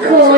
Cool.